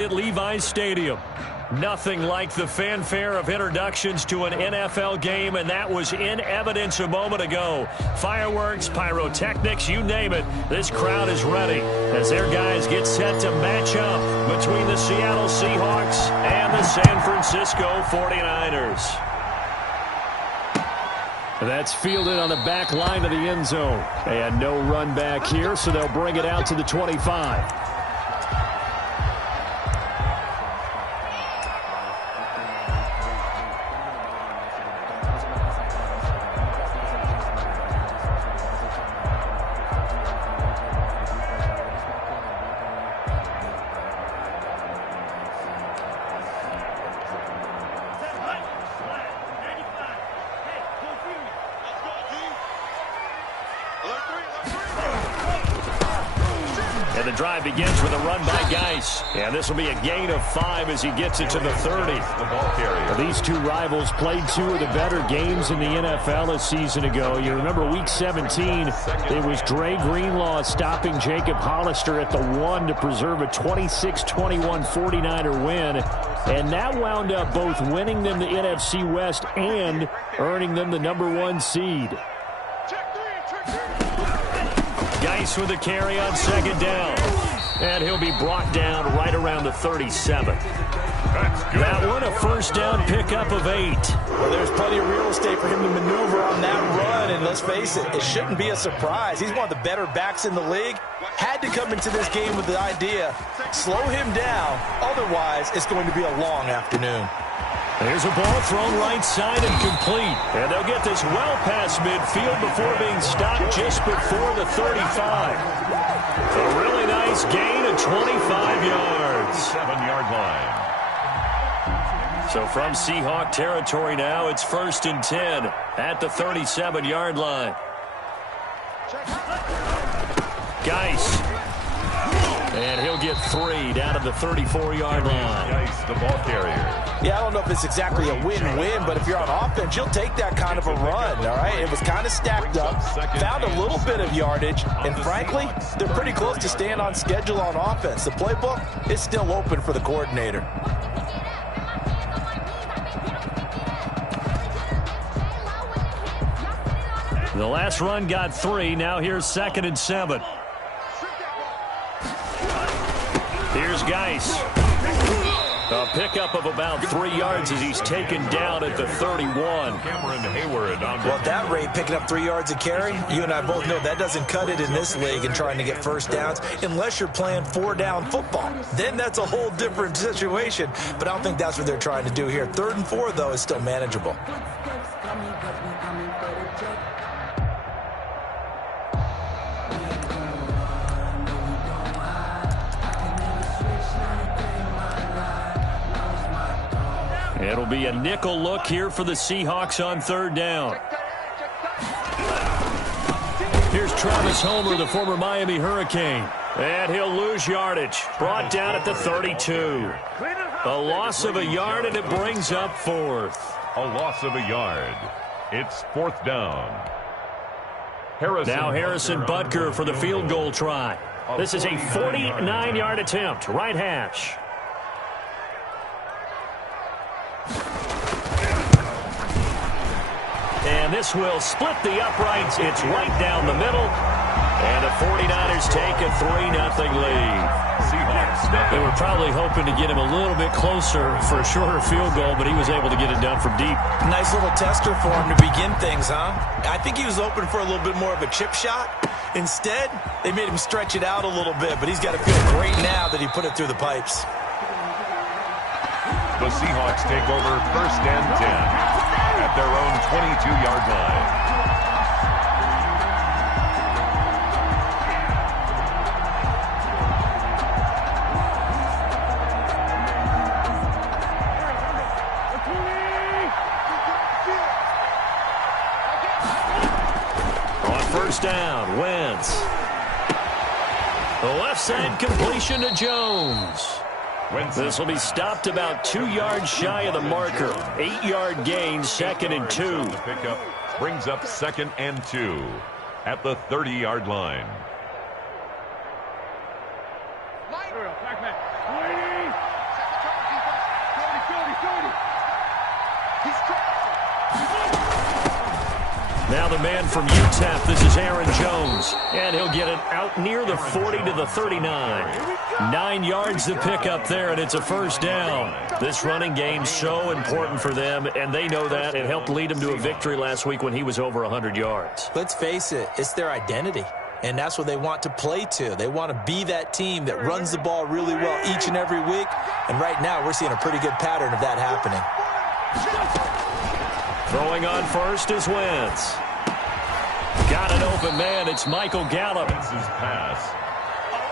At Levi's Stadium. Nothing like the fanfare of introductions to an NFL game, and that was in evidence a moment ago. Fireworks, pyrotechnics, you name it. This crowd is ready as their guys get set to match up between the Seattle Seahawks and the San Francisco 49ers. That's fielded on the back line of the end zone. And no run back here, so they'll bring it out to the 25. And the drive begins with a run by Geis. And this will be a gain of 5 as he gets it to the 30. These two rivals played two of the better games in the NFL a season ago. You remember week 17, it was Dre Greenlaw stopping Jacob Hollister at the 1 to preserve a 26-21 49er win. And that wound up both winning them the NFC West and earning them the #1 seed. Geis with a carry on second down. And he'll be brought down right around the 37. That one, a first down pickup of 8. Well, there's plenty of real estate for him to maneuver on that run. And let's face it, it shouldn't be a surprise. He's one of the better backs in the league. Had to come into this game with the idea, slow him down. Otherwise, it's going to be a long afternoon. There's a ball thrown right side and complete. And they'll get this well past midfield before being stopped just before the 35. A really nice gain of 25 yards. 7-yard line. So from Seahawk territory now, it's 1st and 10 at the 37-yard line. Geis. And he'll get 3 down to the 34-yard line. Geis, the ball carrier. Yeah, I don't know if it's exactly a win-win, but if you're on offense, you'll take that kind of a run, all right? It was kind of stacked up, found a little bit of yardage, and frankly, they're pretty close to staying on schedule on offense. The playbook is still open for the coordinator. The last run got 3. Now here's 2nd and 7. Here's Geis. A pickup of about 3 yards as he's taken down at the 31. Cameron Hayward on. Well, at that rate, picking up 3 yards a carry, you and I both know that doesn't cut it in this league and trying to get first downs unless you're playing 4-down football. Then that's a whole different situation, but I don't think that's what they're trying to do here. 3rd and 4, though, is still manageable. It'll be a nickel look here for the Seahawks on 3rd down. Here's Travis Homer, the former Miami Hurricane. And he'll lose yardage. Brought down at the 32. A loss of a yard, and it brings up 4th. A loss of a yard. It's 4th down. Now Harrison Butker for the field goal try. This is a 49-yard attempt. Right hash. And this will split the uprights. It's right down the middle. And the 49ers take a 3-0 lead. They were probably hoping to get him a little bit closer for a shorter field goal, but he was able to get it done from deep. Nice little tester for him to begin things, huh? I think he was open for a little bit more of a chip shot. Instead, they made him stretch it out a little bit, but he's got to feel great now that he put it through the pipes. The Seahawks take over 1st and 10 at their own 22-yard line. On 1st down, Wentz. The left side completion to Jones. This will be stopped about 2 yards shy of the marker. 8-yard gain, 2nd and 2. The pickup brings up 2nd and 2 at the 30-yard line. Now the man from UTEP, this is Aaron Jones. And he'll get it out near the 40 to the 39. 9 yards to pick up there, and it's a first down. This running game's so important for them, and they know that. It helped lead them to a victory last week when he was over 100 yards. Let's face it, it's their identity. And that's what they want to play to. They want to be that team that runs the ball really well each and every week. And right now, we're seeing a pretty good pattern of that happening. Throwing on first is Wentz. Got an open man. It's Michael Gallup.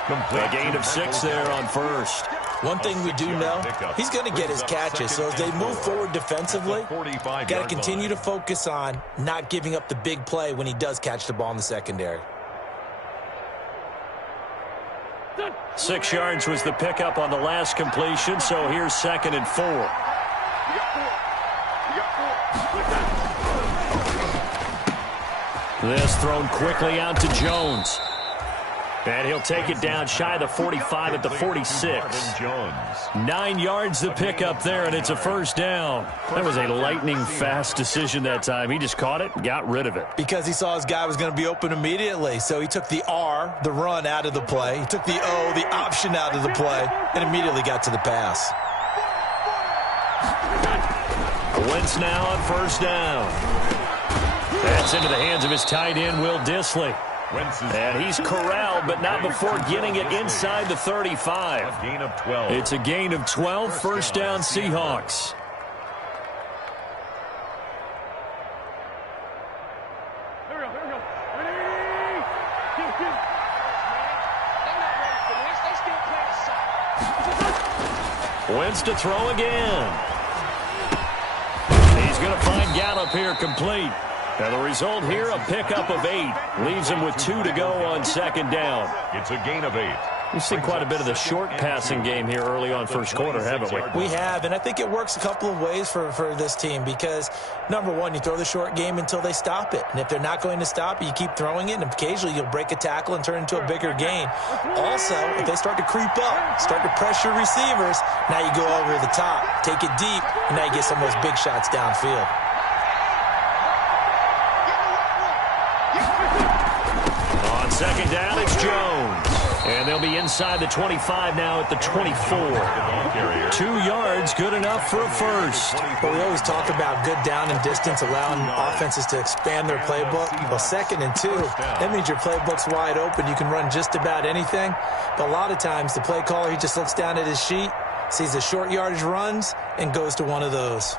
A gain of 6 there on first. One thing we do know, he's going to get his catches. So as they move forward defensively, got to continue to focus on not giving up the big play when he does catch the ball in the secondary. 6 yards was the pickup on the last completion, so here's 2nd and 4. This thrown quickly out to Jones. And he'll take it down shy of the 45 at the 46. 9 yards to pick up there, and it's a first down. That was a lightning-fast decision that time. He just caught it and got rid of it. Because he saw his guy was going to be open immediately. So he took the R, the run, out of the play. He took the O, the option, out of the play, and immediately got to the pass. Wentz now on first down. That's into the hands of his tight end, Will Dissly. And he's corralled, but not before getting it inside the 35. It's a gain of 12, first down Seahawks. Wentz to throw again. He's going to find Gallup here complete. And the result here, a pickup of 8. Leaves him with 2 to go on 2nd down. It's a gain of 8. We've seen quite a bit of the short passing game here early on first quarter, haven't we? We have, and I think it works a couple of ways for this team because, number one, you throw the short game until they stop it. And if they're not going to stop it, you keep throwing it, and occasionally you'll break a tackle and turn it into a bigger gain. Also, if they start to creep up, start to pressure receivers, now you go over the top, take it deep, and now you get some of those big shots downfield. On 2nd down, it's Jones. And they'll be inside the 25 now at the 24. 2 yards, good enough for a first. But we always talk about good down and distance, allowing offenses to expand their playbook. Well, 2nd and 2, that means your playbook's wide open. You can run just about anything. But a lot of times, the play caller, he just looks down at his sheet, sees the short yardage runs, and goes to one of those.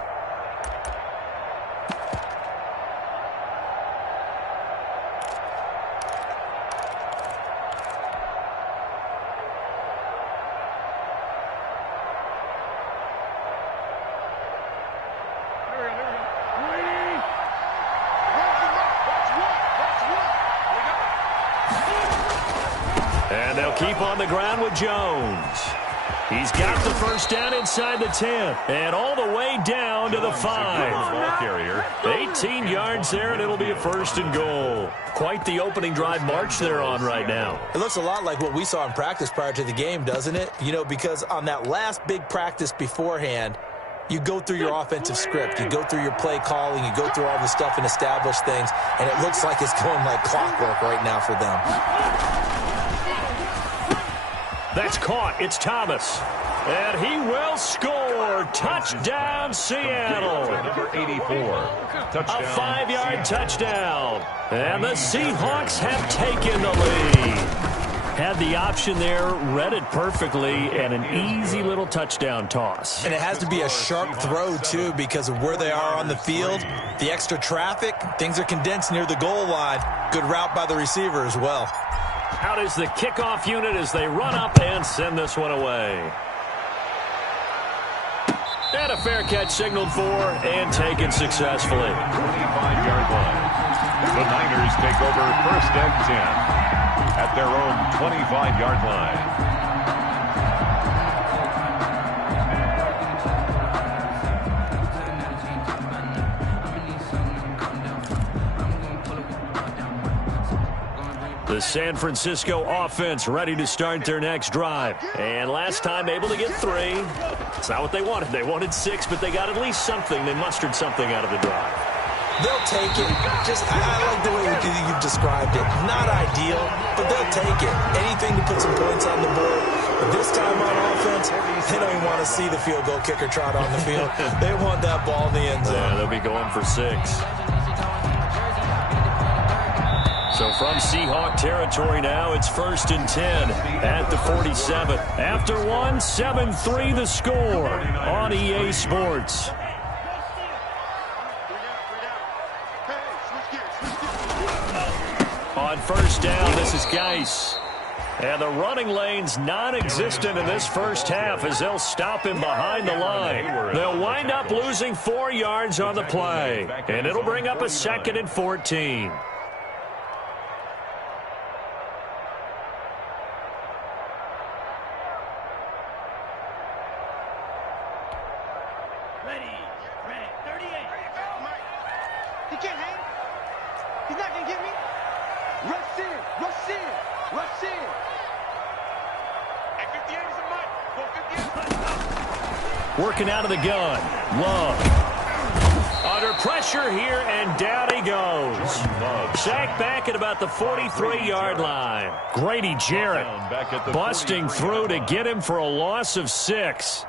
Keep on the ground with Jones. He's got the first down inside the 10 and all the way down to the 5. 18 yards there, and it'll be a 1st and goal. Quite the opening drive march they're on right now. It looks a lot like what we saw in practice prior to the game, doesn't it? You know, because on that last big practice beforehand, you go through your offensive script. You go through your play calling. You go through all the stuff and establish things, and it looks like it's going like clockwork right now for them. That's caught. It's Thomas. And he will score. Touchdown, Seattle. Number 84. Touchdown. A 5-yard touchdown. And the Seahawks have taken the lead. Had the option there, read it perfectly, and an easy little touchdown toss. And it has to be a sharp throw, too, because of where they are on the field. The extra traffic, things are condensed near the goal line. Good route by the receiver as well. Out is the kickoff unit as they run up and send this one away. And a fair catch signaled for and taken successfully. 25-yard line. The Niners take over 1st and 10 at their own 25-yard line. The San Francisco offense ready to start their next drive. And last time able to get 3. It's not what they wanted. They wanted 6, but they got at least something. They mustered something out of the drive. They'll take it. I like the way you've described it. Not ideal, but they'll take it. Anything to put some points on the board. But this time on offense, they don't even want to see the field goal kicker trot on the field. They want that ball in the end zone. Yeah, they'll be going for 6. So from Seahawk territory now, it's 1st and 10 at the 47. After one, 7-3 the score on EA Sports. On 1st down, this is Geis. And the running lane's non-existent in this first half as they'll stop him behind the line. They'll wind up losing 4 yards on the play. And it'll bring up a 2nd and 14. Working out of the gun. Love. Under pressure here, and down he goes. Sacked back at about the 43-yard line. Grady Jarrett busting through to get him for a loss of 6.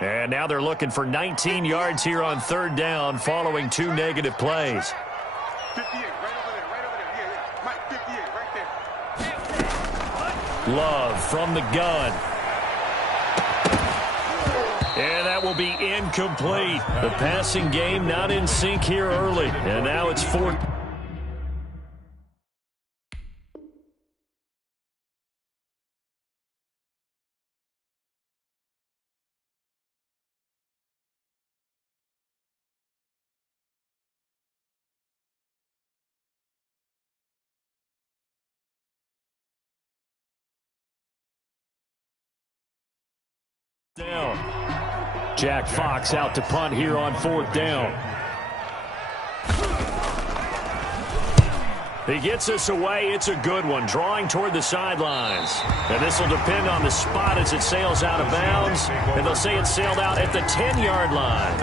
And now they're looking for 19 yards here on 3rd down following 2 negative plays. 58, right over there, yeah. Mike, 58, right there. Love from the gun. And that will be incomplete. The passing game not in sync here early. And now it's 4th. Down. Jack Fox out to punt here on 4th down. He gets us away. It's a good one. Drawing toward the sidelines. And this will depend on the spot as it sails out of bounds. And they'll say it sailed out at the 10-yard line.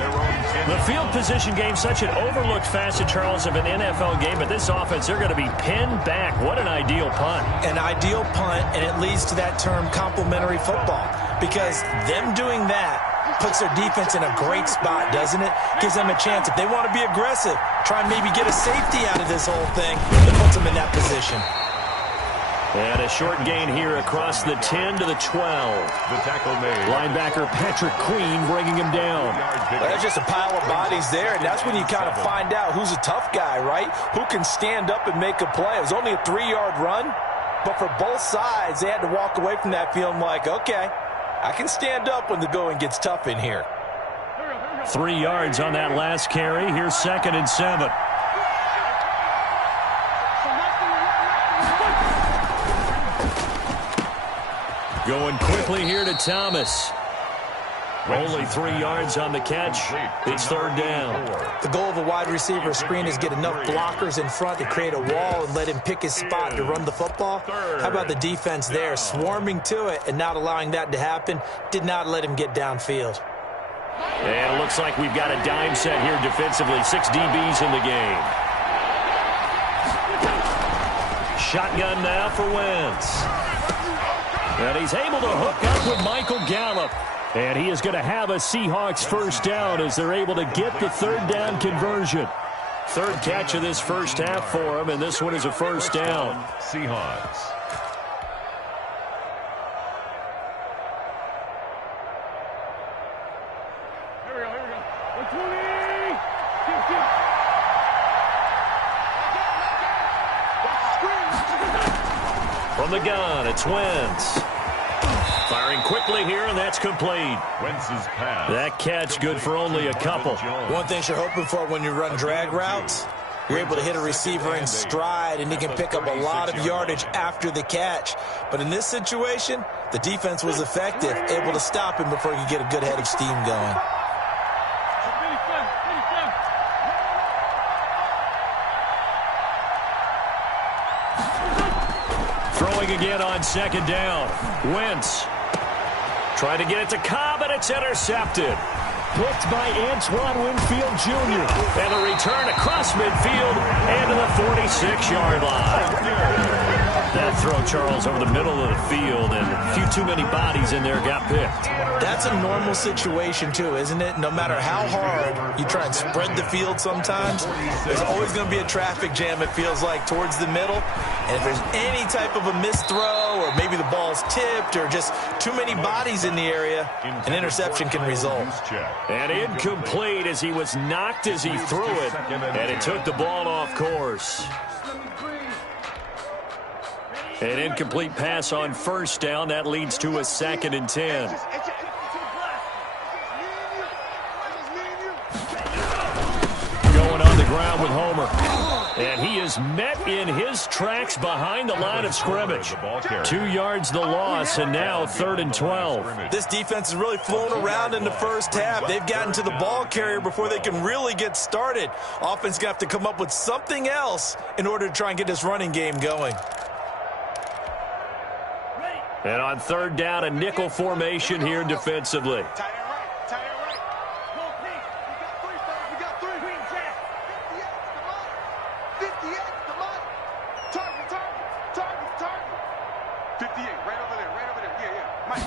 The field position game, such an overlooked facet, Charles, of an NFL game. But this offense, they're going to be pinned back. What an ideal punt. An ideal punt, and it leads to that term complementary football. Because them doing that puts their defense in a great spot, doesn't it? Gives them a chance. If they want to be aggressive, try and maybe get a safety out of this whole thing, it puts them in that position. And a short gain here across the 10 to the 12. The tackle made. Linebacker Patrick Queen bringing him down. Well, there's just a pile of bodies there, and that's when you kind of find out who's a tough guy, right? Who can stand up and make a play. It was only a 3-yard run, but for both sides, they had to walk away from that feeling like, okay, I can stand up when the going gets tough in here. 3 yards on that last carry. Here's 2nd and 7. Going quickly here to Thomas. Only 3 yards on the catch. It's 3rd down. The goal of a wide receiver screen is get enough blockers in front to create a wall and let him pick his spot to run the football. How about the defense there, swarming to it and not allowing that to happen? Did not let him get downfield. And it looks like we've got a dime set here defensively. 6 DBs in the game. Shotgun now for Wentz. And he's able to hook up with Michael Gallup. And he is going to have a Seahawks 1st down as they're able to get the 3rd down conversion. 3rd catch of this first half for him, and this one is a 1st down. Seahawks. Here we go. 120. From the gun, it's Wentz. Firing quickly here, and that's complete. Wentz's pass. That catch good for only a couple. One thing you're hoping for when you run drag routes, you're able to hit a receiver in stride, and he can pick up a lot of yardage after the catch. But in this situation, the defense was effective, able to stop him before he could get a good head of steam going. Throwing again on 2nd down. Wentz trying to get it to Cobb, and it's intercepted. picked by Antoine Winfield Jr. And the return across midfield and to the 46-yard line. That throw, Charles, over the middle of the field, and a few too many bodies in there got picked. That's a normal situation, too, isn't it? No matter how hard you try and spread the field sometimes, there's always going to be a traffic jam, it feels like, towards the middle. And if there's any type of a missed throw, or maybe the ball's tipped, or just too many bodies in the area, an interception can result. And incomplete as he was knocked as he threw it, and it took the ball off course. An incomplete pass on first down. That leads to a 2nd and 10. Going on the ground with Homer. And he is met in his tracks behind the line of scrimmage. 2 yards the loss, and now 3rd and 12. This defense has really flown around in the first half. They've gotten to the ball carrier before they can really get started. Offense going to have to come up with something else in order to try and get this running game going. And on 3rd down, a nickel formation here defensively. Tight end right. Tight end right. Go pink. We got three. Green jack. 58. Come on. Target. 58. Right over there. Yeah. Mike.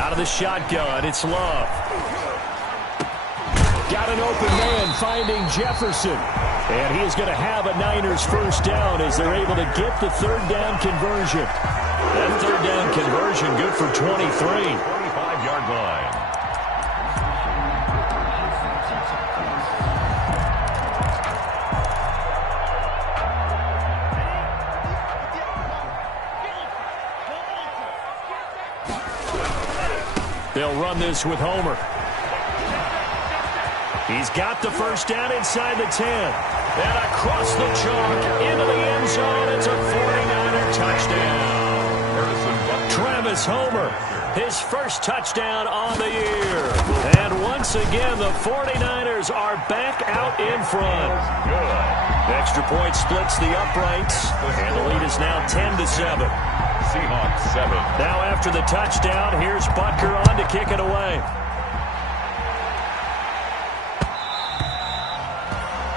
Out of the shotgun, it's Love. Got an open man finding Jefferson. And he is going to have a Niners first down as they're able to get the 3rd down conversion. That 3rd down conversion good for 23. 25-yard line. They'll run this with Homer. He's got the first down inside the 10. And across the chalk into the end zone. It's a 49er touchdown. Travis Homer, his first touchdown on the year. And once again, the 49ers are back out in front. Good. Extra point splits the uprights, and the lead is now 10-7. Seahawks 7. Now after the touchdown, here's Butker on to kick it away.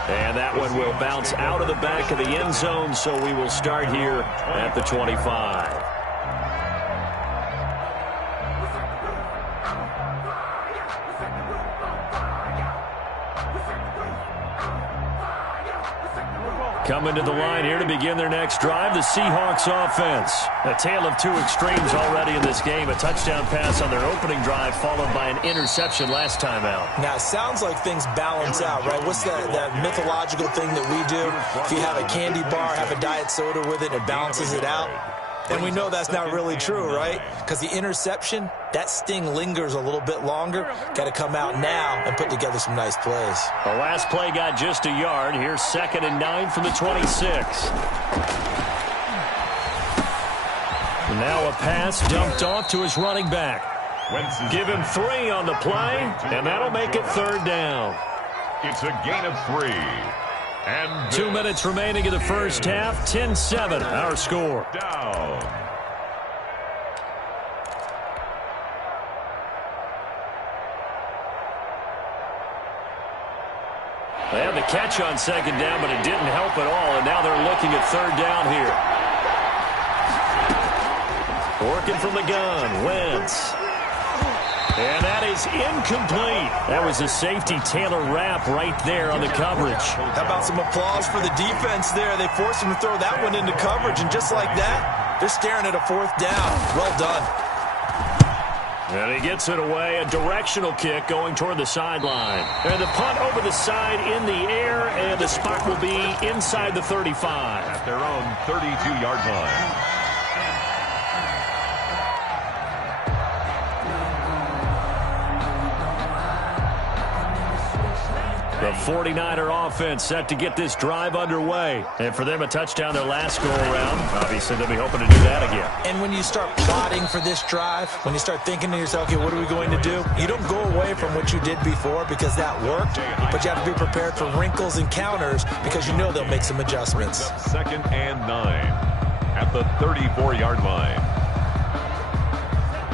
And that one will bounce out of the back of the end zone, so we will start here at the 25. Coming to the line here to begin their next drive, the Seahawks offense. A tale of two extremes already in this game. A touchdown pass on their opening drive followed by an interception last time out. Now, it sounds like things balance out, right? What's that mythological thing that we do? If you have a candy bar, have a diet soda with it, it balances it out. And we know that's not really true, right? Because the interception, that sting lingers a little bit longer. Got to come out now and put together some nice plays. The last play got just a yard. Here's 2nd and 9 from the 26. Now a pass dumped off to his running back. Give him 3 on the play, and that'll make it 3rd down. It's a gain of 3. And 2 minutes remaining in the first half. 10-7, our score. Down. They had the catch on 2nd down, but it didn't help at all, and now they're looking at 3rd down here. Working from the gun, Wentz. And that is incomplete. That was a safety Taylor Rapp right there on the coverage. How about some applause for the defense there? They forced him to throw that one into coverage, and just like that, they're staring at a 4th down. Well done. And he gets it away, a directional kick going toward the sideline. And the punt over the side in the air, and the spot will be inside the 35. At their own 32-yard line. The 49er offense set to get this drive underway. And for them, a touchdown their last go-around. Obviously, they'll be hoping to do that again. And when you start plotting for this drive, when you start thinking to yourself, okay, what are we going to do? You don't go away from what you did before because that worked, but you have to be prepared for wrinkles and counters because you know they'll make some adjustments. 2nd and 9 at the 34-yard line.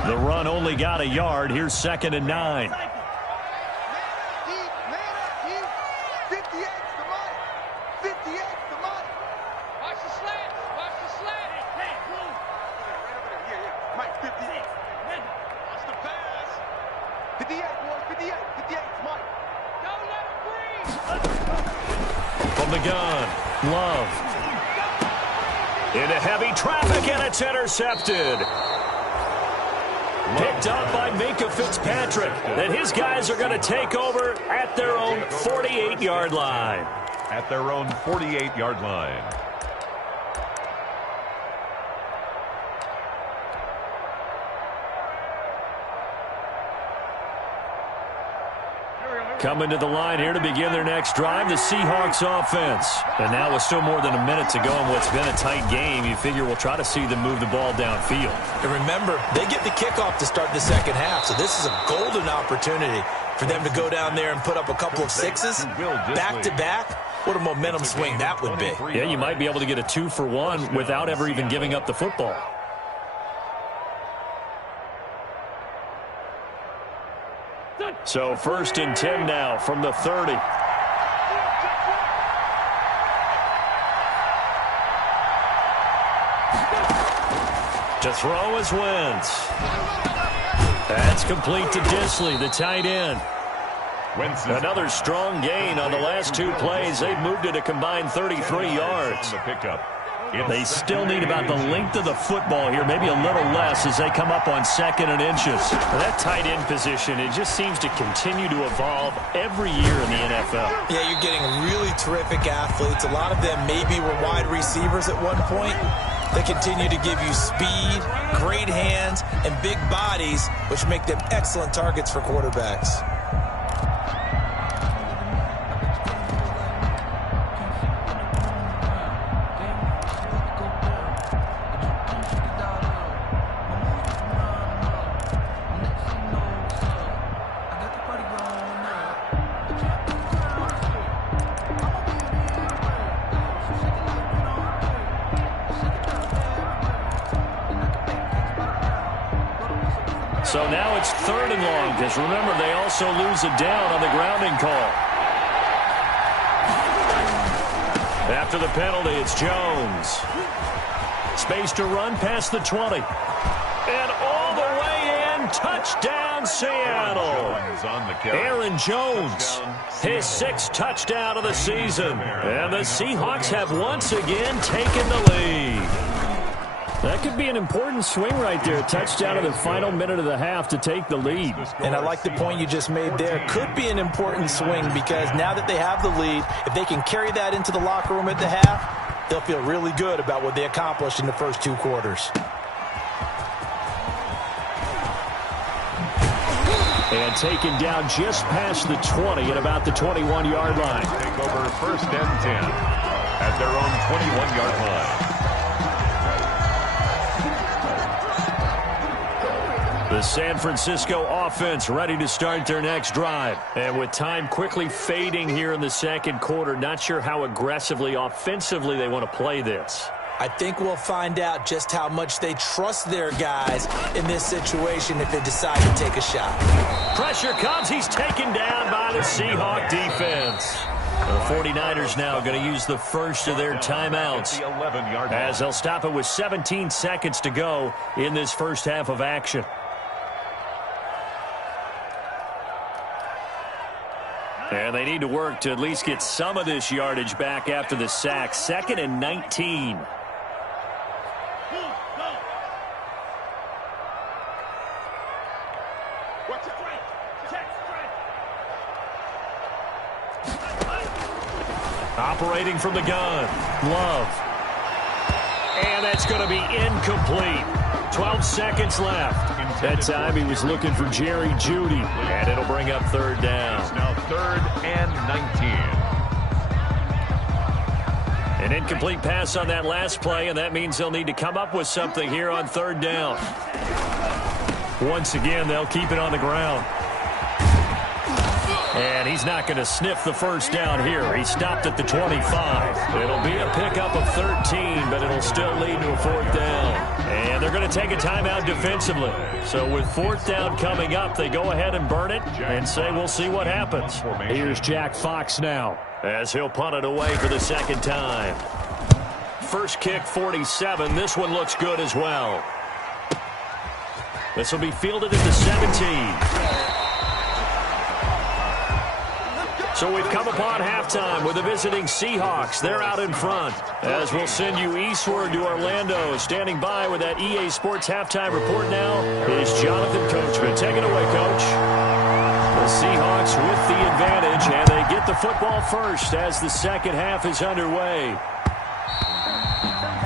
The run only got a yard. Here's 2nd and 9. Get the 8, Mike. Don't let him breathe. From the gun, Love. Into heavy traffic, and it's intercepted. Picked up by Minkah Fitzpatrick. And his guys are going to take over at their own 48-yard line. At their own 48-yard line. Coming to the line here to begin their next drive, the Seahawks offense. And now with still more than a minute to go in what's been a tight game, you figure we'll try to see them move the ball downfield. And remember, they get the kickoff to start the second half, so this is a golden opportunity for them to go down there and put up a couple of sixes back-to-back. What a momentum swing that would be. Yeah, you might be able to get a 2-for-1 without ever even giving up the football. So 1st and 10 now from the 30. To throw is Wentz. That's complete to Disley, the tight end. Another strong gain on the last 2 plays. They've moved it a combined 33 yards. They still need about the length of the football here, maybe a little less as they come up on 2nd and inches. Well, that tight end position, it just seems to continue to evolve every year in the NFL. Yeah, you're getting really terrific athletes. A lot of them maybe were wide receivers at one point. They continue to give you speed, great hands, and big bodies, which make them excellent targets for quarterbacks. So now it's 3rd and long, because remember, they also lose a down on the grounding call. After the penalty, it's Jones. Space to run past the 20. And all the way in, touchdown Seattle. Aaron Jones, his 6th touchdown of the season. And the Seahawks have once again taken the lead. That could be an important swing right there. Touchdown in the final minute of the half to take the lead. And I like the point you just made there. Could be an important swing because now that they have the lead, if they can carry that into the locker room at the half, they'll feel really good about what they accomplished in the first 2 quarters. And taken down just past the 20 at about the 21-yard line. Take over 1st and 10 at their own 21-yard line. The San Francisco offense ready to start their next drive. And with time quickly fading here in the 2nd quarter, not sure how aggressively, offensively they want to play this. I think we'll find out just how much they trust their guys in this situation if they decide to take a shot. Pressure comes. He's taken down by the Seahawk defense. The 49ers now going to use the first of their timeouts as they'll stop it with 17 seconds to go in this first half of action. And they need to work to at least get some of this yardage back after the sack. 2nd and 19. Operating from the gun, Love. And that's going to be incomplete. 12 seconds left. That time he was looking for Jerry Jeudy, and it'll bring up 3rd down. It's now 3rd and 19. An incomplete pass on that last play, and that means they'll need to come up with something here on 3rd down. Once again, they'll keep it on the ground. And he's not going to sniff the first down here. He stopped at the 25. It'll be a pickup of 13, but it'll still lead to a 4th down. And they're going to take a timeout defensively. So with 4th down coming up, they go ahead and burn it and say we'll see what happens. Here's Jack Fox now as he'll punt it away for the 2nd time. First kick, 47. This one looks good as well. This will be fielded at the 17. So we've come upon halftime with the visiting Seahawks. They're out in front. As we'll send you eastward to Orlando. Standing by with that EA Sports halftime report now is Jonathan Coachman. Take it away, Coach. The Seahawks with the advantage, and they get the football first as the second half is underway.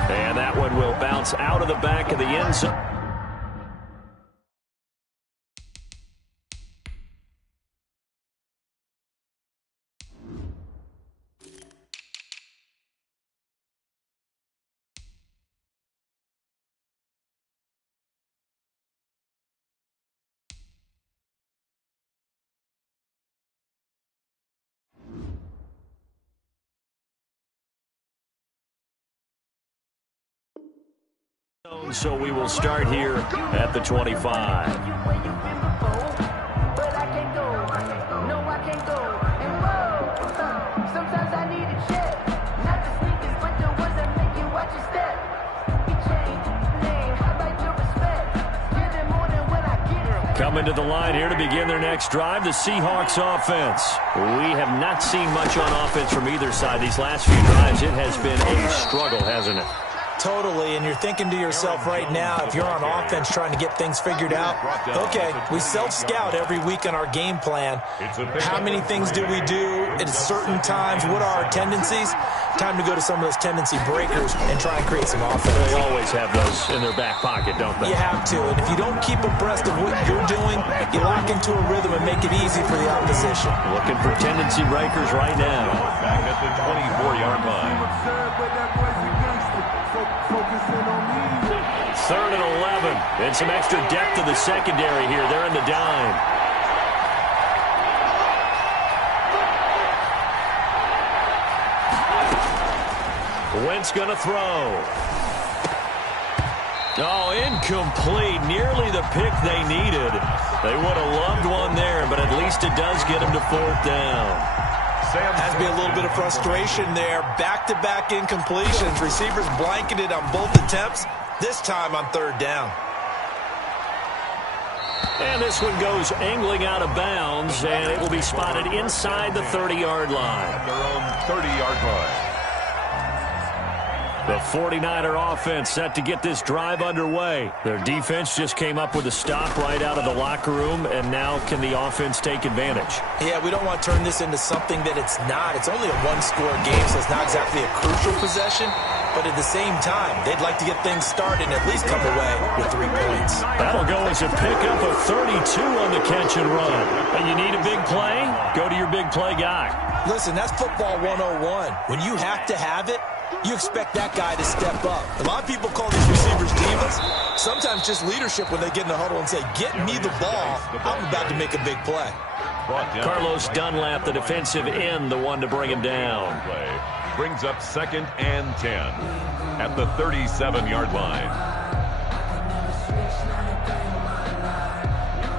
And that one will bounce out of the back of the end zone. So we will start here at the 25. Coming to the line here to begin their next drive, the Seahawks offense. We have not seen much on offense from either side these last few drives. It has been a struggle, hasn't it? Totally, and you're thinking to yourself right now, if you're on offense trying to get things figured out, okay, we self-scout every week on our game plan. How many things do we do at certain times? What are our tendencies? Time to go to some of those tendency breakers and try and create some offense. They always have those in their back pocket, don't they? You have to, and if you don't keep abreast of what you're doing, you lock into a rhythm and make it easy for the opposition. Looking for tendency breakers right now. Back at the 24-yard line. 3rd and 11. And some extra depth to the secondary here. They're in the dime. Wentz going to throw. Oh, incomplete. Nearly the pick they needed. They would have loved one there, but at least it does get them to 4th down. Has to be a little bit of frustration there. Back-to-back incompletions. Receivers blanketed on both attempts. This time on 3rd down. And this one goes angling out of bounds, and it will be spotted inside the 30-yard line. At their own 30-yard line. The 49er offense set to get this drive underway. Their defense just came up with a stop right out of the locker room, and now can the offense take advantage? Yeah, we don't want to turn this into something that it's not. It's only a one-score game, so it's not exactly a crucial possession. But at the same time, they'd like to get things started and at least come away with 3 points. That'll go as a pickup of 32 on the catch and run. And you need a big play? Go to your big play guy. Listen, that's football 101. When you have to have it, you expect that guy to step up. A lot of people call these receivers divas. Sometimes just leadership when they get in the huddle and say, get me the ball. I'm about to make a big play. Carlos Dunlap, the defensive end, the one to bring him down. Brings up 2nd and 10 at the 37-yard line.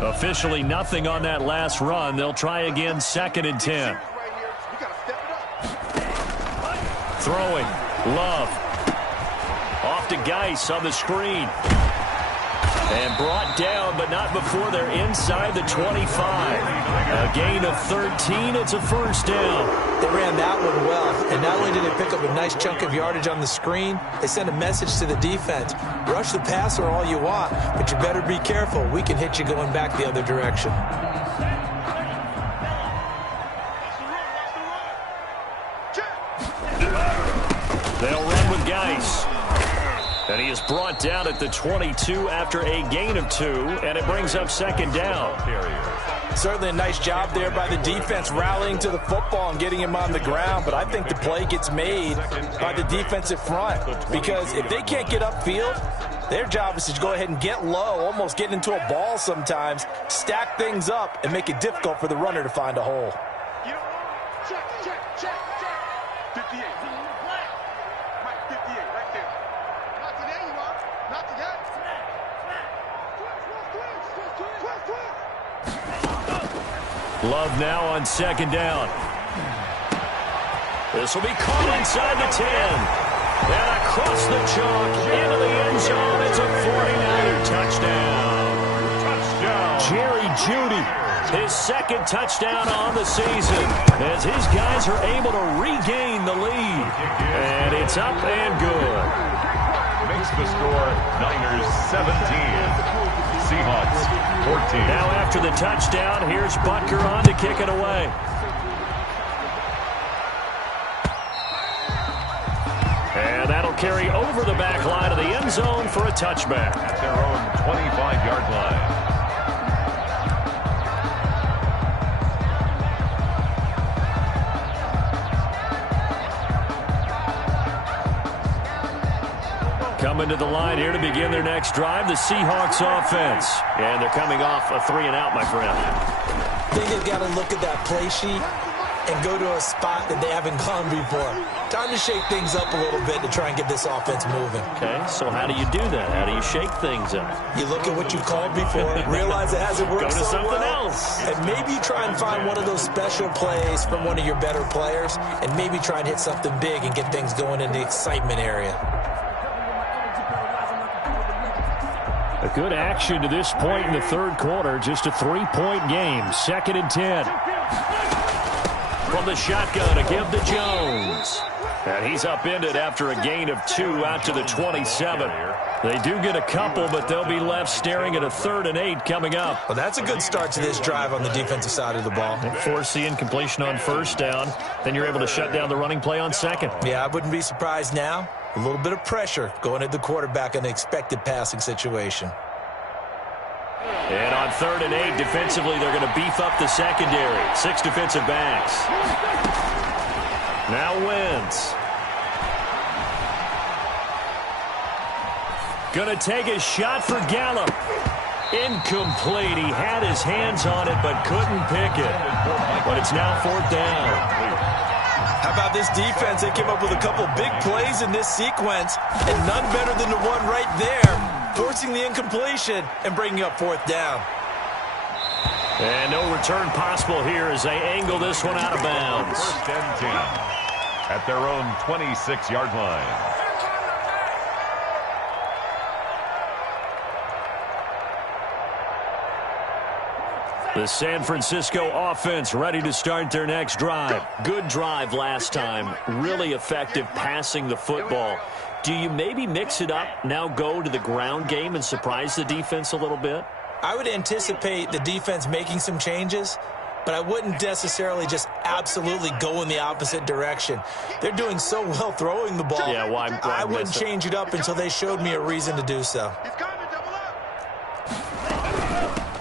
Officially nothing on that last run. They'll try again 2nd and 10. Throwing. Love. Off to Geis on the screen. And brought down, but not before they're inside the 25. A gain of 13. It's a 1st down. They ran that one well. And not only did they pick up a nice chunk of yardage on the screen, they sent a message to the defense. Rush the passer all you want, but you better be careful. We can hit you going back the other direction. They'll run with Geis. And he is brought down at the 22 after a gain of 2, and it brings up 2nd down. Certainly a nice job there by the defense rallying to the football and getting him on the ground, but I think the play gets made by the defensive front because if they can't get upfield, their job is to go ahead and get low, almost get into a ball sometimes, stack things up, and make it difficult for the runner to find a hole. Check. 58. Right, 58, right there. Not today, you are. Not today. Love now on 2nd down. This will be caught inside the 10. And across the chalk into the end zone. It's a 49er touchdown. Jerry Jeudy His second touchdown on the season as his guys are able to regain the lead. And it's up and good. Makes the score Niners 17. Seahawks 14. Now after the touchdown, here's Butker on to kick it away. And that'll carry over the back line of the end zone for a touchback. At their own 25-yard line. Coming to the line here to begin their next drive, the Seahawks offense. And they're coming off a 3-and-out, my friend. I think they've got to look at that play sheet and go to a spot that they haven't gone before. Time to shake things up a little bit to try and get this offense moving. Okay, so how do you do that? How do you shake things up? You look at what you called before, realize it hasn't worked Go to so something well, else. and maybe try and find one of those special plays from one of your better players, and maybe try and hit something big and get things going in the excitement area. A good action to this point in the third quarter. Just a 3-point game. 2nd and 10. From the shotgun to give to Jones. And he's upended after a gain of 2 out to the 27. They do get a couple, but they'll be left staring at a 3rd and 8 coming up. Well, that's a good start to this drive on the defensive side of the ball. Force the incompletion on first down. Then you're able to shut down the running play on second. Yeah, I wouldn't be surprised now. A little bit of pressure going at the quarterback in an expected passing situation. And on 3rd and 8, defensively, they're going to beef up the secondary. 6 defensive backs. Now Wentz. Going to take a shot for Gallup. Incomplete. He had his hands on it but couldn't pick it. But it's now 4th down. How about this defense? They came up with a couple big plays in this sequence, and none better than the one right there, forcing the incompletion and bringing up 4th down. And no return possible here as they angle this one out of bounds. 1st and 10 at their own 26-yard line. The San Francisco offense ready to start their next drive. Good drive last time. Really effective passing the football. Do you maybe mix it up, now go to the ground game and surprise the defense a little bit? I would anticipate the defense making some changes, but I wouldn't necessarily just absolutely go in the opposite direction. They're doing so well throwing the ball. Yeah, why I wouldn't change it up until they showed me a reason to do so.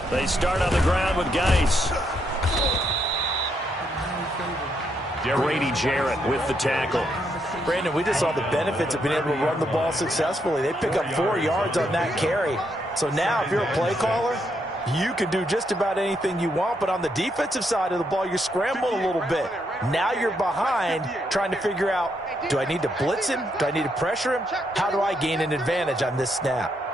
They start on the ground with Geis. Grady Jarrett with the tackle. Brandon, we just saw the benefits of being able to run the ball successfully. They pick up 4 yards on that carry. So now if you're a play caller, you can do just about anything you want. But on the defensive side of the ball, you're scrambling a little bit. Now you're behind trying to figure out, do I need to blitz him? Do I need to pressure him? How do I gain an advantage on this snap?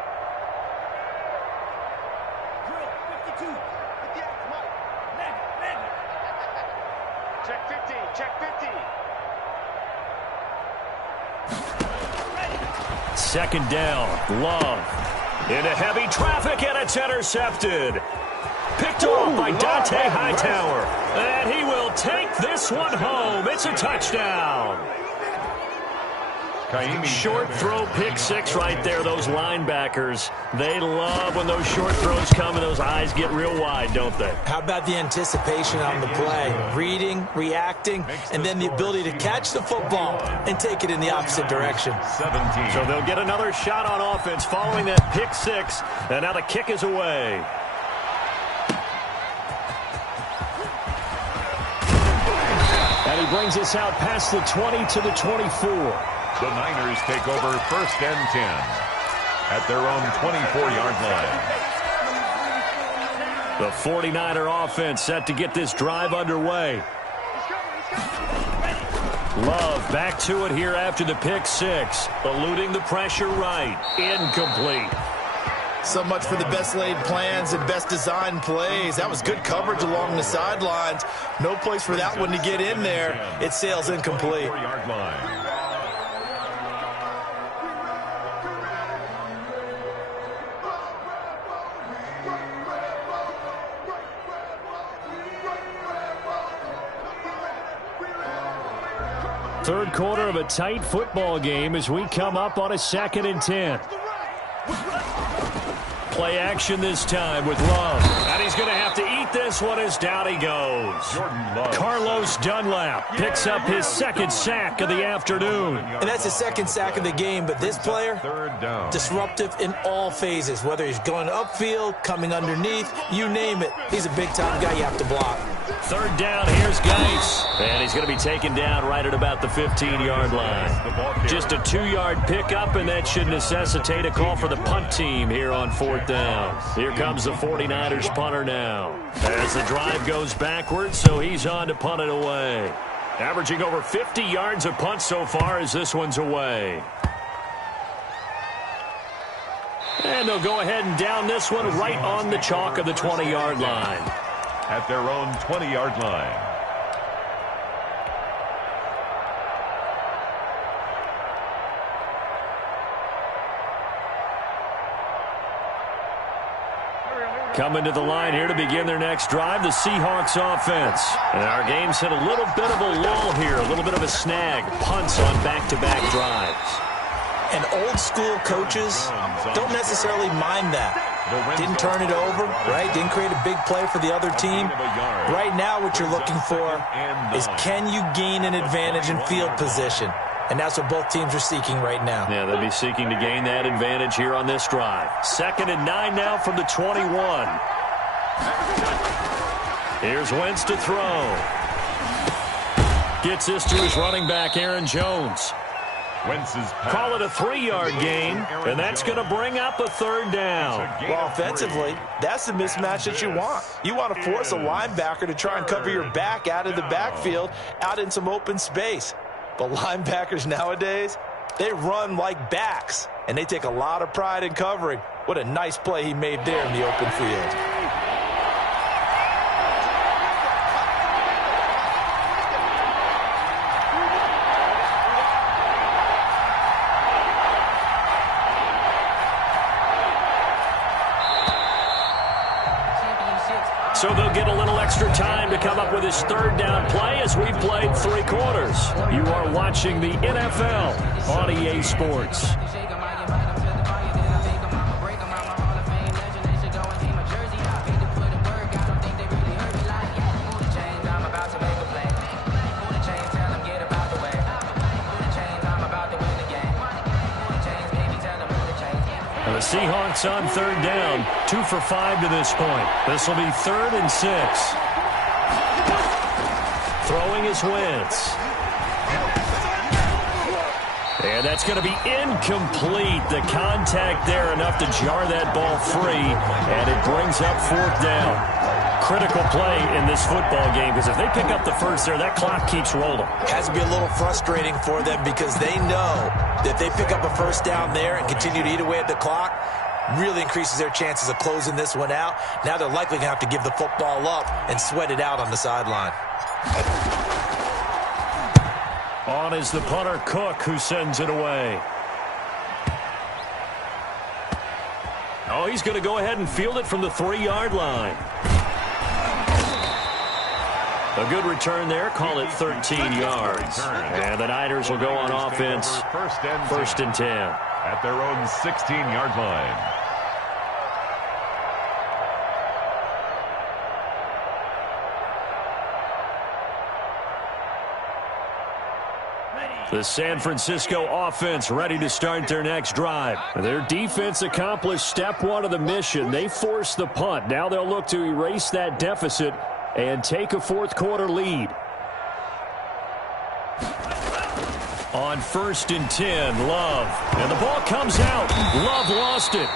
Second down, Love. Into heavy traffic, and it's intercepted. Picked off by Dante Hightower. And he will take this one home. It's a touchdown. Short throw, pick 6 right there. Those linebackers, they love when those short throws come and those eyes get real wide, don't they? How about the anticipation on the play? Reading, reacting, and then the ability to catch the football and take it in the opposite direction. 17. So they'll get another shot on offense following that pick 6. And now the kick is away. And he brings us out past the 20 to the 24. The Niners take over 1st and 10 at their own 24-yard line. The 49er offense set to get this drive underway. Love back to it here after the pick 6. Eluding the pressure right. Incomplete. So much for the best laid plans and best designed plays. That was good coverage along the sidelines. No place for that one to get in there. It sails incomplete. 4-yard line. Third quarter of a tight football game as we come up on a 2nd and 10. Play action this time with Love. And he's going to have to eat this one as down he goes. Carlos Dunlap picks up his 2nd sack of the afternoon. And that's his 2nd sack of the game, but this player, disruptive in all phases, whether he's going upfield, coming underneath, you name it. He's a big-time guy you have to block. 3rd down, here's Geis. And he's going to be taken down right at about the 15-yard line. Just a 2-yard pickup, and that should necessitate a call for the punt team here on 4th down. Here comes the 49ers punter now. As the drive goes backwards, so he's on to punt it away. Averaging over 50 yards a punt so far as this one's away. And they'll go ahead and down this one right on the chalk of the 20-yard line. At their own 20-yard line. Coming to the line here to begin their next drive, the Seahawks offense. And our game's hit a little bit of a lull here, a little bit of a snag. Punts on back-to-back drives. And old-school coaches don't necessarily mind that. Didn't turn it over, right? Didn't create a big play for the other team. Right now what you're looking for is can you gain an advantage in field position? And that's what both teams are seeking right now. Yeah, they'll be seeking to gain that advantage here on this drive. 2nd and 9 now from the 21. Here's Wentz to throw. Gets this to his running back, Aaron Jones. Call it a 3-yard gain, and that's going to bring up a 3rd down. Well, offensively, that's the mismatch that you want. You want to force a linebacker to try and cover your back out of the backfield, out in some open space. But linebackers nowadays, they run like backs, and they take a lot of pride in covering. What a nice play he made there in the open field. So they'll get a little extra time to come up with his 3rd down play as we've played 3 quarters. You are watching the NFL on EA Sports. The Seahawks on 3rd down, 2 for 5 to this point. This will be 3rd and 6. Throwing is Wentz. And that's going to be incomplete. The contact there enough to jar that ball free, and it brings up 4th down. Critical play in this football game because if they pick up the first there, that clock keeps rolling. Has to be a little frustrating for them because they know that if they pick up a 1st down there and continue to eat away at the clock, really increases their chances of closing this one out. Now they're likely going to have to give the football up and sweat it out on the sideline. On is the punter, Cook, who sends it away. Oh, he's going to go ahead and field it from the 3-yard line. A good return there. Call it 13 yards. And the Niners will go on offense. 1st and 10. At their own 16-yard line. The San Francisco offense ready to start their next drive. Their defense accomplished step 1 of the mission. They forced the punt. Now they'll look to erase that deficit and take a 4th quarter lead. On 1st and 10, Love. And the ball comes out. Love lost it.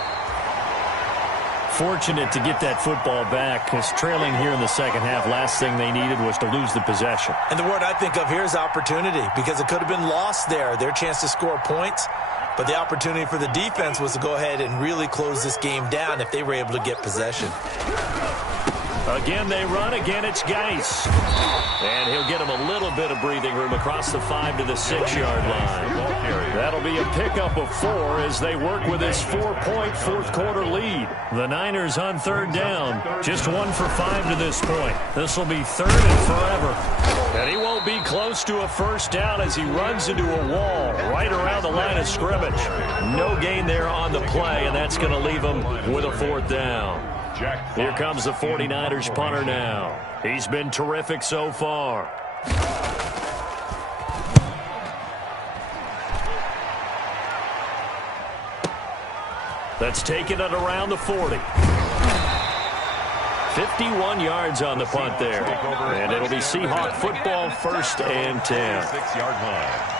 Fortunate to get that football back because trailing here in the 2nd half, last thing they needed was to lose the possession. And the word I think of here is opportunity because it could have been lost there, their chance to score points. But the opportunity for the defense was to go ahead and really close this game down if they were able to get possession. Again, they run. Again, it's Geis. And he'll get him a little bit of breathing room across the 5 to the 6-yard line. That'll be a pickup of 4 as they work with this 4-point fourth-quarter lead. The Niners on third down. Just 1 for 5 to this point. This will be third and forever. And he won't be close to a first down as he runs into a wall right around the line of scrimmage. No gain there on the play, and that's going to leave him with a fourth down. Here comes the 49ers punter now. He's been terrific so far. That's taken it around the 40. 51 yards on the punt there. And it'll be Seahawk football, 1st and 10. 6-yard line.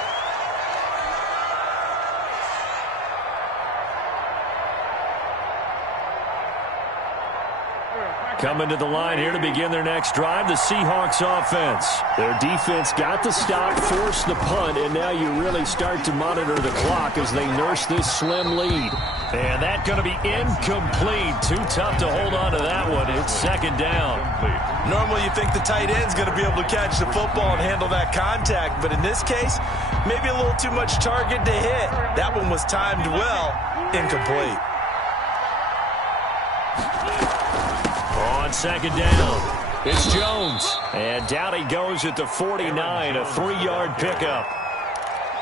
Coming to the line here to begin their next drive, the Seahawks offense. Their defense got the stop, forced the punt, and now you really start to monitor the clock as they nurse this slim lead. And that's going to be incomplete. Too tough to hold on to that one. It's second down. Normally you think the tight end's going to be able to catch the football and handle that contact, but in this case, maybe a little too much target to hit. That one was timed well, incomplete. On second down, it's Jones. And down he goes at the 49, a 3-yard pickup.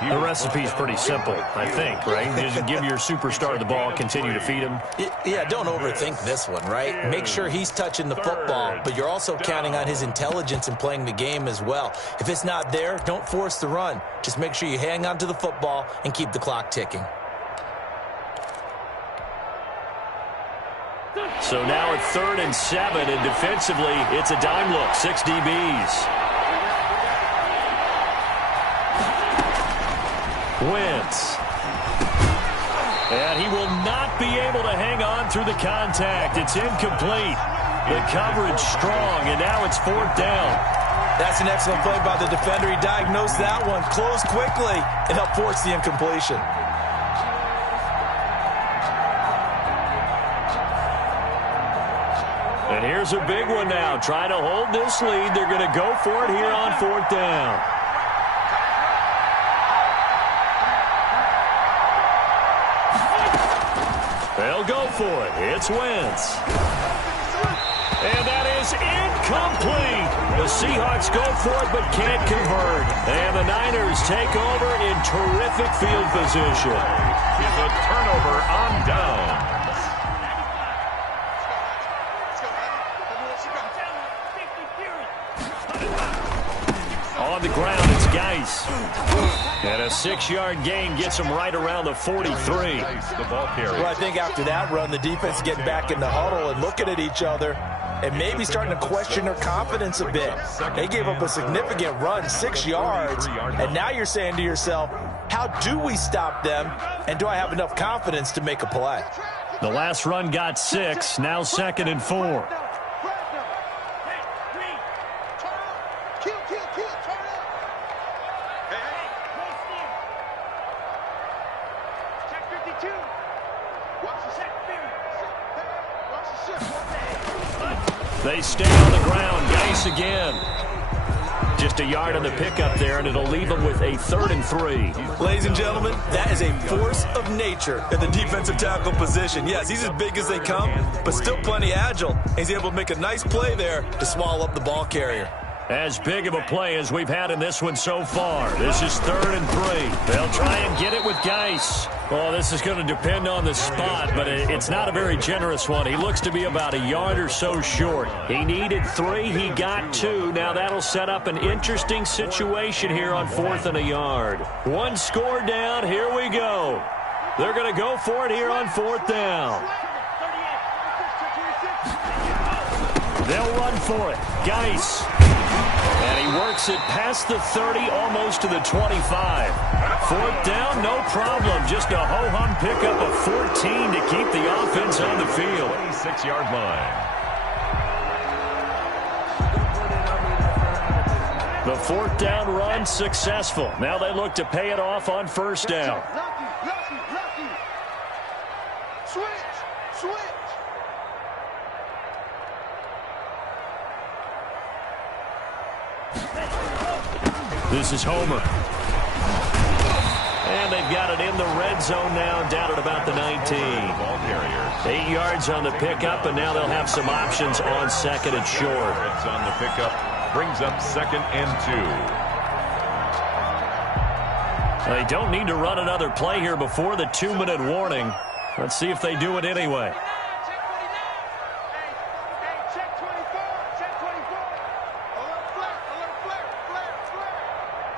The recipe's pretty simple, I think, right? Just give your superstar the ball, continue to feed him. Yeah, don't overthink this one, right? Make sure he's touching the football, but you're also counting on his intelligence in playing the game as well. If it's not there, don't force the run. Just make sure you hang on to the football and keep the clock ticking. So now at 3rd and 7, and defensively, it's a dime look, 6 DBs. Wentz. And he will not be able to hang on through the contact. It's incomplete. The coverage strong, and now it's 4th down. That's an excellent play by the defender. He diagnosed that one, closed quickly, and helped force the incompletion. And here's a big one now. Trying to hold this lead. They're going to go for it here on 4th down. They'll go for it. It's Wentz. And that is incomplete. The Seahawks go for it but can't convert. And the Niners take over in terrific field position. It's a turnover on down. On the ground, it's Geis. And a 6-yard gain gets him right around the 43. Well, I think after that run, the defense getting back in the huddle and looking at each other and maybe starting to question their confidence a bit. They gave up a significant run, 6 yards, and now you're saying to yourself, how do we stop them, and do I have enough confidence to make a play? The last run got 6, now 2nd and 4. They stay on the ground. Geis again. Just a yard on the pickup there, and it'll leave them with a 3rd and 3. Ladies and gentlemen, that is a force of nature in the defensive tackle position. Yes, he's as big as they come, but still plenty agile. He's able to make a nice play there to swallow up the ball carrier. As big of a play as we've had in this one so far. This is 3rd and 3. They'll try and get it with Geis. Well, this is going to depend on the spot, but it's not a very generous one. He looks to be about a yard or so short. He needed 3. He got 2. Now that'll set up an interesting situation here on 4th and a yard. 1 score down. Here we go. They're going to go for it here on 4th down. They'll run for it. Geis. And he works it past the 30, almost to the 25. 4th down, no problem. Just a ho-hum pickup of 14 to keep the offense on the field. 26-yard line. The 4th down run successful. Now they look to pay it off on 1st down. Switch. This is Homer. And they've got it in the red zone now, down at about the 19. 8 yards on the pickup, and now they'll have some options on second and short. It's on the pickup, brings up 2nd and 2. They don't need to run another play here before the 2-minute warning. Let's see if they do it anyway.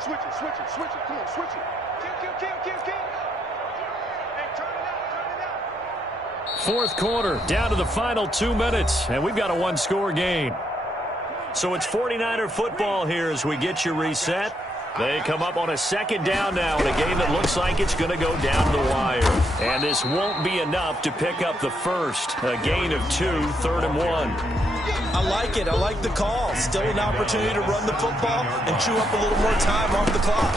Switch it. Come on, switch it. Kill. Hey, turn it out. Fourth quarter, down to the final 2 minutes, and we've got a one-score game. So it's 49er football here as we get you reset. They come up on a second down now in a game that looks like it's going to go down the wire. And this won't be enough to pick up the first. A gain of 2, 3rd and 1. I like it. I like the call. Still an opportunity to run the football and chew up a little more time off the clock.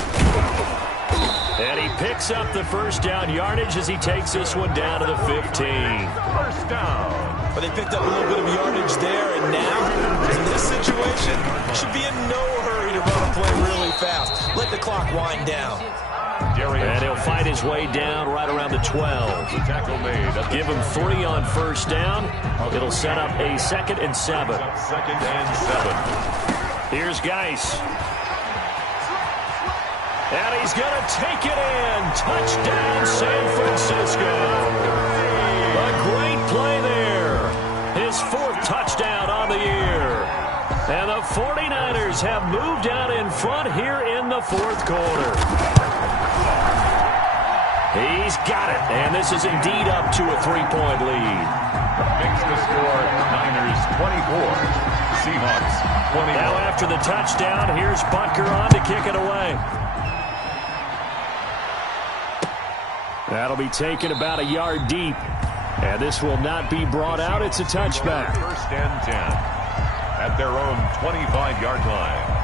And he picks up the first down yardage as he takes this one down to the 15. First down. But they picked up a little bit of yardage there, and now, in this situation, should be in no hurry to run a play really fast. Let the clock wind down. And he'll fight his way down right around the 12. The tackle made. Give him 3 on first down. It'll set up a 2nd and 7. 2nd and 7. Here's Geis. And he's going to take it in. Touchdown, San Francisco. A great play there. His 4th touchdown on the year. And the 49ers have moved out in front here in the 4th quarter. He's got it. And this is indeed up to a 3-point lead. Makes the score Niners 24. Seahawks 21. Now after the touchdown, here's Butker on to kick it away. That'll be taken about a yard deep. And this will not be brought out. It's a touchback. 1st and 10 at their own 25-yard line.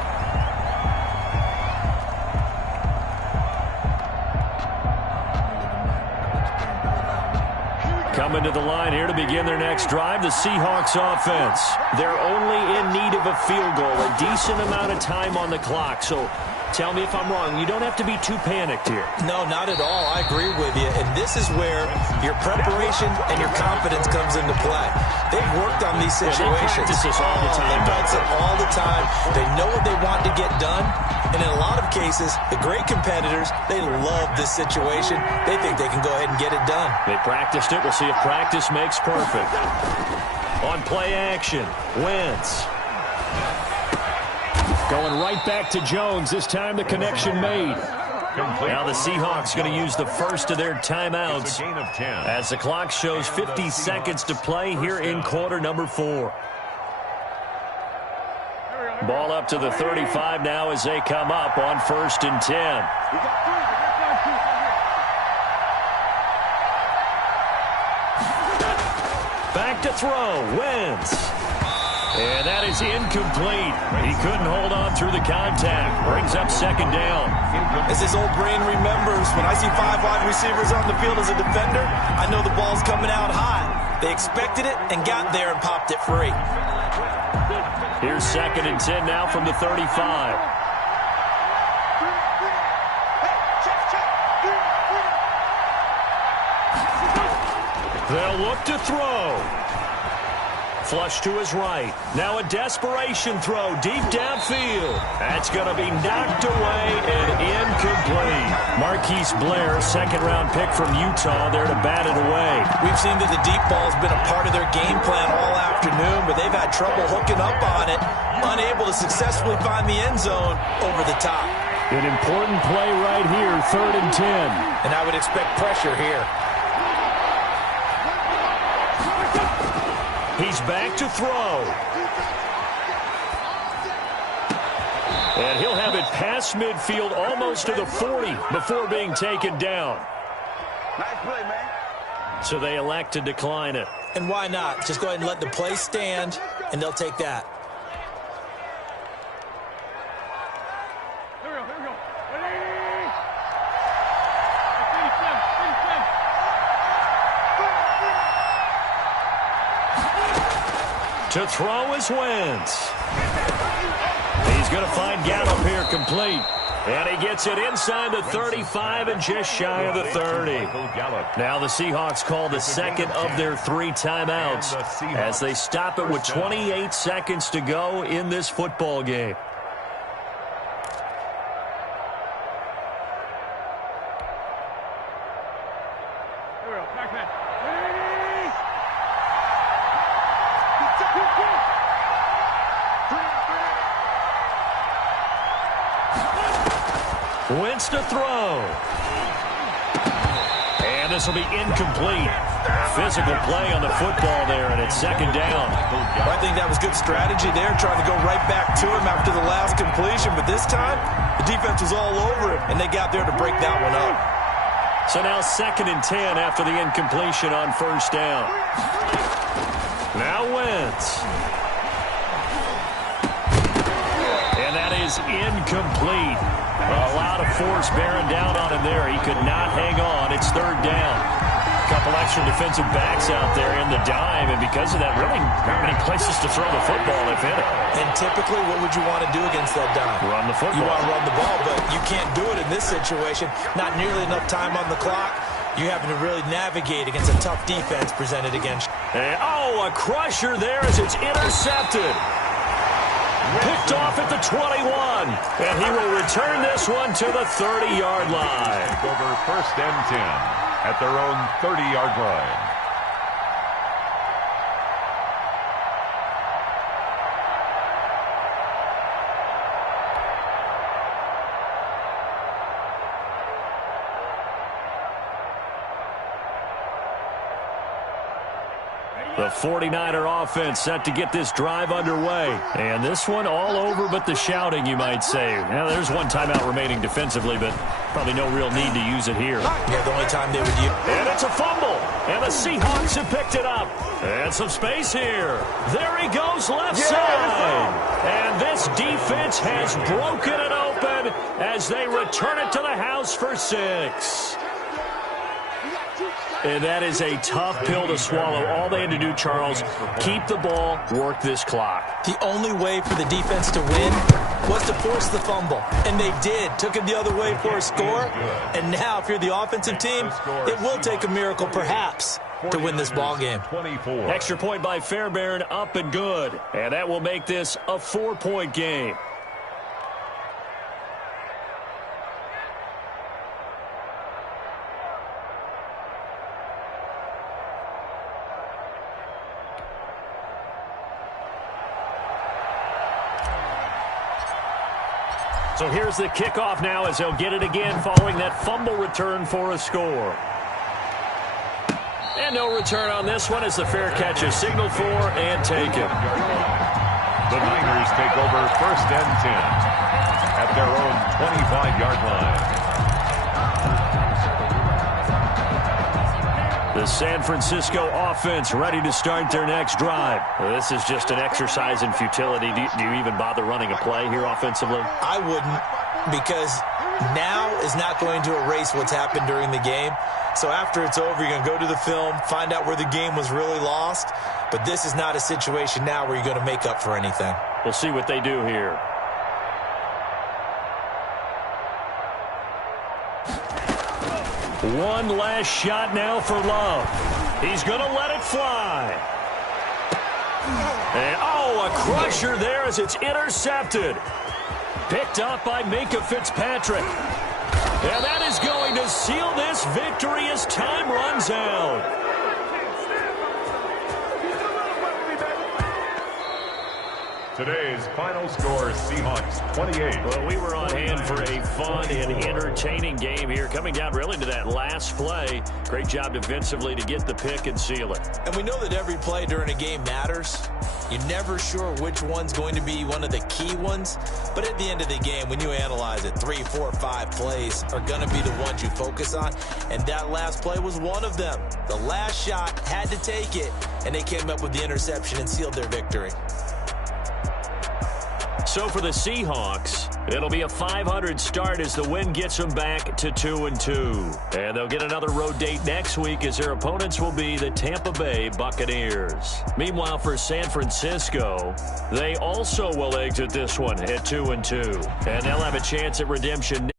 Coming to the line here to begin their next drive, the Seahawks offense. They're only in need of a field goal, a decent amount of time on the clock. So tell me if I'm wrong. You don't have to be too panicked here. No, not at all. I agree with you. And this is where your preparation and your confidence comes into play. They've worked on these situations. They practice this all the time. They practice it all the time. They know what they want to get done. And in a lot of cases, the great competitors, they love this situation. They think they can go ahead and get it done. They practiced it. We'll see if practice makes perfect. On play action, Wentz. Going right back to Jones. This time the connection made. Now the Seahawks going to use the first of their timeouts as the clock shows 50 seconds to play here in quarter number 4. Ball up to the 35 now as they come up on 1st and 10. Back to throw, Wentz. And that is incomplete. He couldn't hold on through the contact. Brings up 2nd down. As his old brain remembers, when I see 5 wide receivers on the field as a defender, I know the ball's coming out high. They expected it and got there and popped it free. Here's 2nd and 10 now from the 35. They'll look to throw. Flush to his right. Now a desperation throw deep downfield. That's going to be knocked away and incomplete. Marquise Blair, 2nd-round pick from Utah, there to bat it away. We've seen that the deep ball's been a part of their game plan all afternoon, but they've had trouble hooking up on it, unable to successfully find the end zone over the top. An important play right here, 3rd and 10. And I would expect pressure here. He's back to throw. And he'll have it past midfield almost to the 40 before being taken down. Nice play, man. So they elect to decline it. And why not? Just go ahead and let the play stand, and they'll take that. Here we go. To throw is Wentz. He's He's going to find Gallup here complete. And he gets it inside the 35 and just shy of the 30. Now the Seahawks call the second of their 3 timeouts as they stop it with 28 seconds to go in this football game. Wentz to throw. And this will be incomplete. Physical play on the football there, and it's second down. Well, I think that was good strategy there, trying to go right back to him after the last completion. But this time, the defense was all over him, and they got there to break that one up. So now 2nd and 10 after the incompletion on first down. Now Wentz. And that is incomplete. A lot of force bearing down on him there. He could not hang on. It's 3rd down. A couple extra defensive backs out there in the dime, and because of that, really not many places to throw the football if hit it. And typically, what would you want to do against that dime? Run the football. You want to run the ball, but you can't do it in this situation. Not nearly enough time on the clock. You having to really navigate against a tough defense presented against you. And, a crusher there as it's intercepted. Picked off at the 21, and he will return this one to the 30-yard line. Over 1st and 10 at their own 30-yard line. The 49er offense set to get this drive underway. And this one all over but the shouting, you might say. Now, there's one timeout remaining defensively, but probably no real need to use it here. Yeah, the only time they would use. And it's a fumble. And the Seahawks have picked it up. And some space here. There he goes left side. And this defense has broken it open as they return it to the house for 6. And that is a tough pill to swallow. All they had to do, Charles, keep the ball, work this clock. The only way for the defense to win was to force the fumble. And they did. Took it the other way for a score. And now, if you're the offensive team, it will take a miracle, perhaps, to win this ball game. Extra point by Fairbairn, up and good. And that will make this a 4-point game. So here's the kickoff now as they'll get it again following that fumble return for a score. And no return on this one as the fair catch is signaled for and taken. The Niners take over 1st and 10 at their own 25-yard line. The San Francisco offense ready to start their next drive. This is just an exercise in futility. Do you even bother running a play here offensively? I wouldn't, because now is not going to erase what's happened during the game. So after it's over, you're going to go to the film, find out where the game was really lost. But this is not a situation now where you're going to make up for anything. We'll see what they do here. One last shot now for Love. He's going to let it fly. And, a crusher there as it's intercepted. Picked up by Minkah Fitzpatrick. And that is going to seal this victory as time runs out. Today's final score, Seahawks 28. Well, we were on hand for a fun and entertaining game here. Coming down really to that last play. Great job defensively to get the pick and seal it. And we know that every play during a game matters. You're never sure which one's going to be one of the key ones. But at the end of the game, when you analyze it, 3, 4, 5 plays are going to be the ones you focus on. And that last play was one of them. The last shot had to take it, and they came up with the interception and sealed their victory. So for the Seahawks, it'll be a 500 start as the win gets them back to 2-2. And they'll get another road date next week as their opponents will be the Tampa Bay Buccaneers. Meanwhile, for San Francisco, they also will exit this one at 2-2. And they'll have a chance at redemption